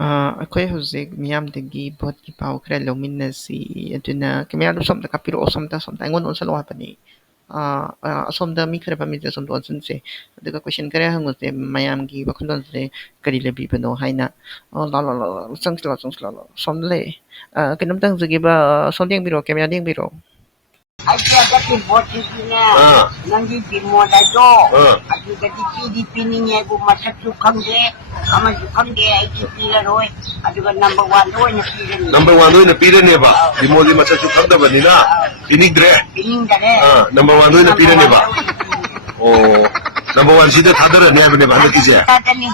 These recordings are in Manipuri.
ꯑꯩꯈꯣꯏ ꯍꯧꯖꯤꯛ ꯃꯤꯌꯥꯝꯗꯒꯤ ꯚꯣꯠꯀꯤ ꯄꯥꯎ ꯈꯔ ꯂꯧꯃꯤꯟꯅꯁꯤ ꯑꯗꯨꯅ ꯀꯦꯃꯦꯔꯥꯗꯨ ꯁꯣꯝꯗ ꯀꯥꯞꯄꯤꯔꯛꯑꯣ ꯁꯣꯝꯗ ꯑꯩꯉꯣꯟꯗ ꯑꯣꯟꯁꯜꯂꯛꯑꯣ ꯍꯥꯏꯕꯅꯤ ꯑꯁꯣꯝꯗ ꯃꯤ ꯈꯔ ꯐꯝꯃꯤꯁꯦ ꯑꯁꯣꯝꯗ ꯑꯣꯟꯁꯤꯟꯁꯦ ꯑꯗꯨꯒ ꯀꯣꯏꯁꯟ ꯈꯔ ꯍꯪꯉꯨꯁꯦ ꯃꯌꯥꯝꯒꯤ ꯋꯥꯈꯜꯂꯣꯟꯁꯦ ꯀꯔꯤ ꯂꯩꯕꯤꯕꯅꯣ ꯍꯥꯏꯅ ꯂꯥꯛꯑꯣ ꯂꯥꯛꯑꯣ ꯆꯪꯁꯤꯜꯂꯛꯑꯣ ꯁꯣꯝꯗ ꯂꯩ ꯀꯩꯅꯣꯝꯇ ꯍꯪꯖꯒꯦꯕ ꯁꯣꯝꯗ ꯌꯦꯡꯕꯤꯔꯛꯑꯣ ꯀꯦꯃꯦꯔꯥꯗ ꯌꯦꯡꯕꯤꯔꯛꯑꯣ ꯑꯩꯒꯤ ꯍꯟꯗꯛꯀꯤ ꯚꯣꯠꯁꯤꯗꯤꯅꯦ ꯅꯪꯒꯤ ꯕꯤꯃꯣꯜ ꯍꯥꯏꯗꯣ ꯑꯗꯨꯗꯗꯤ ꯄꯤꯗꯤ ꯄꯤꯅꯤꯡꯉꯦꯕꯨ ꯃꯁꯛꯁꯨ ꯈꯪꯗꯦ ꯑꯃꯁꯨ ꯈꯪꯗꯦ ꯑꯩꯗꯤ ꯄꯤꯔꯔꯣꯏ ꯑꯗꯨꯒ ꯅꯝꯕꯔ ꯋꯥꯟꯗ ꯑꯣꯏꯅ ꯄꯤꯔꯅꯤ. ꯅꯝꯕꯔ ꯋꯥꯟꯗ ꯑꯣꯏꯅ ꯄꯤꯔꯅꯦꯕ ꯕꯤꯃꯣꯜꯗꯤ ꯃꯁꯛꯁꯨ ꯈꯪꯗꯕꯅꯤꯅ ꯄꯤꯅꯤꯡꯗ꯭ꯔꯦ. ꯄꯤꯅꯤꯡꯗꯔꯦ. ꯅꯝꯕꯔ ꯋꯥꯟꯗ ꯑꯣꯏꯅ ꯄꯤꯔꯅꯦꯕ. ꯑꯣ ꯅꯝꯕꯔ ꯋꯥꯟ ꯁꯤꯗ ꯊꯥꯗꯔꯅꯤ ꯍꯥꯏꯕꯅꯦꯕ ꯍꯟꯗꯛꯀꯤꯁꯦ. ꯊꯥꯗꯅꯤ.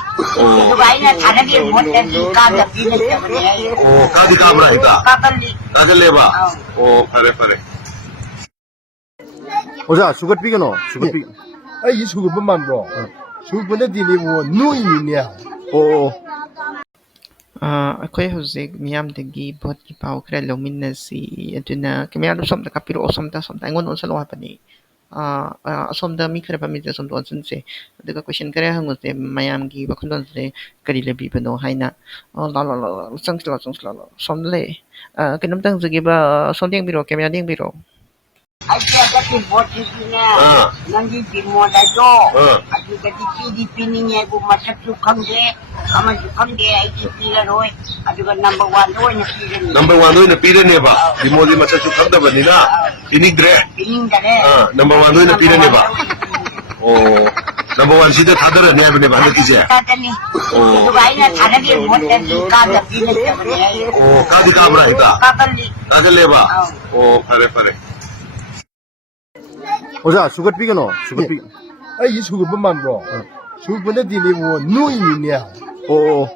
ꯑꯗꯨꯒ ꯑꯩꯅ ꯊꯥꯗꯒꯤ ꯚꯣꯠꯇꯗꯤ ꯀꯥꯗꯕꯗꯤ ꯂꯩꯇꯕꯅꯦ ꯑꯩ. ꯑꯣ ꯀꯥꯗꯤ ꯀꯥꯕ꯭ꯔꯥ ꯍꯦꯛꯇ? ꯀꯥꯒꯜꯂꯤ. ꯀꯥꯒꯜꯂꯦꯕ. ꯑꯣ ꯐꯔꯦ ꯐꯔꯦ. 오자 수급비가노 수급비 아이 수급은 만도 수급은 디니고 누이니냐 오 ꯑꯩꯈꯣꯏ ꯍꯧꯖꯤꯛ ꯃꯤꯌꯥꯝꯗꯒꯤ ꯚꯣꯠꯀꯤ ꯄꯥꯎ ꯈꯔ ꯂꯧꯃꯤꯟꯅꯁꯤ ꯑꯗꯨꯅ ꯀꯦꯃꯦꯔꯥꯗꯨ ꯁꯣꯝꯗ ꯀꯥꯞꯄꯤꯔꯛꯑꯣ ꯁꯣꯝꯗ ꯑꯩꯉꯣꯟꯗ ꯑꯣꯟꯁꯜꯂꯛꯑꯣ ꯍꯥꯏꯕꯅꯤ ꯑꯁꯣꯝꯗ ꯃꯤ ꯈꯔ ꯐꯝꯃꯤꯁꯦ ꯑꯁꯣꯝꯗ ꯑꯣꯟꯁꯤꯟꯁꯦ ꯑꯗꯨꯒ ꯀꯣꯏꯁꯟ ꯈꯔ ꯍꯪꯉꯨꯁꯦ ꯃꯌꯥꯝꯒꯤ ꯋꯥꯈꯜꯂꯣꯟꯁꯦ ꯀꯔꯤ ꯂꯩꯕꯤꯕꯅꯣ ꯍꯥꯏꯅ ꯂꯥꯛꯑꯣ ꯆꯪꯁꯤꯜꯂꯛꯑꯣ ꯁꯣꯝꯗ ꯂꯩ ꯀꯩꯅꯣꯝꯇ ꯍꯪꯖꯒꯦꯕ ꯁꯣꯝꯗ ꯌꯦꯡꯕꯤꯔꯛꯑꯣ ꯀꯦꯃꯦꯔꯥꯗ ꯌꯦꯡꯕꯤꯔꯛꯑꯣ ꯑꯩꯒꯤ ꯍꯟꯗꯛꯀꯤ ꯚꯣꯠꯁꯤꯗꯤꯅꯦ ꯅꯪꯒꯤ ꯕꯤꯃꯣꯜ ꯍꯥꯏꯗꯣ ꯑꯗꯨꯗꯗꯤ ꯄꯤꯗꯤ ꯄꯤꯅꯤꯡꯉꯦꯕꯨ ꯃꯁꯛꯁꯨ ꯈꯪꯗꯦ ꯑꯃꯁꯨ ꯈꯪꯗꯦ ꯑꯩꯗꯤ ꯄꯤꯔꯔꯣꯏ ꯑꯗꯨꯒ ꯅꯝꯕꯔ ꯋꯥꯟꯗ ꯑꯣꯏꯅ ꯄꯤꯔꯅꯤ. ꯅꯝꯕꯔ ꯋꯥꯟꯗ ꯑꯣꯏꯅ ꯄꯤꯔꯅꯦꯕ ꯕꯤꯃꯣꯜꯗꯤ ꯃꯁꯛꯁꯨ ꯈꯪꯗꯕꯅꯤꯅ ꯄꯤꯅꯤꯡꯗ꯭ꯔꯦ. ꯄꯤꯅꯤꯡꯗꯔꯦ. ꯅꯝꯕꯔ ꯋꯥꯟꯗ ꯑꯣꯏꯅ ꯄꯤꯔꯅꯦꯕ. ꯑꯣ ꯅꯝꯕꯔ ꯋꯥꯟ ꯁꯤꯗ ꯊꯥꯗꯔꯅꯤ ꯍꯥꯏꯕꯅꯦꯕ ꯍꯟꯗꯛꯀꯤꯁꯦ. ꯊꯥꯗꯅꯤ. ꯑꯗꯨꯒ ꯑꯩꯅ ꯊꯥꯗꯒꯤ ꯚꯣꯠꯇꯗꯤ ꯀꯥꯗꯕꯗꯤ ꯂꯩꯇꯕꯅꯦ ꯑꯩ. ꯑꯣ ꯀꯥꯗꯤ ꯀꯥꯕ꯭ꯔꯥ ꯍꯦꯛꯇ? ꯀꯥꯒꯜꯂꯤ. ꯀꯥꯒꯜꯂꯦꯕ. ꯑꯣ ꯐꯔꯦ ꯐꯔꯦ. 오자 수급비가노 수급비 아이 수급은 만도 수급은 디니고 누이니냐 오